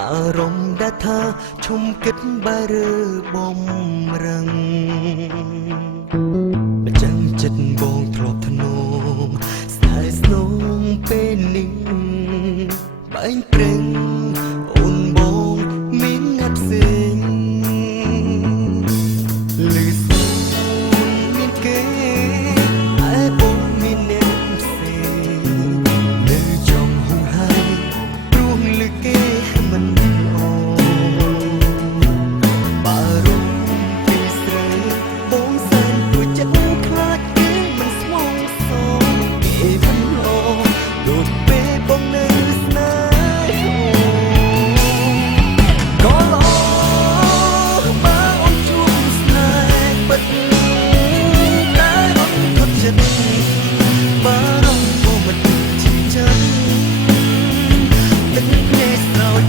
อารมณ์ដែលថាឈុំគិតបែរើបំរឹងបញ្ចាំងចិត្តបងធ្លាប់ធ្នមស្នេហ៍ស្នងពេលនេះបែងព្រឹងអូនបងមានអ្នកផ្សេងលឺសូនមានគេឯបងមានអ្នកផ្សេងនៅចំហួងហើយព្រោះលឺគេមិនល្អបារម្ភពីស្រីបងសែនព្រោះចិត្តខ្លាចគេមិនស្មោះសរគេមិនល្អដូចពេលបងនៅស្នេហ៍ក៏ល្អបើអូនជួបស្នេហ៍ពិតតែអូនខុសចិត្តបារម្ភបងមិនជឿចិត្តទឹកភ្នែកស្រោច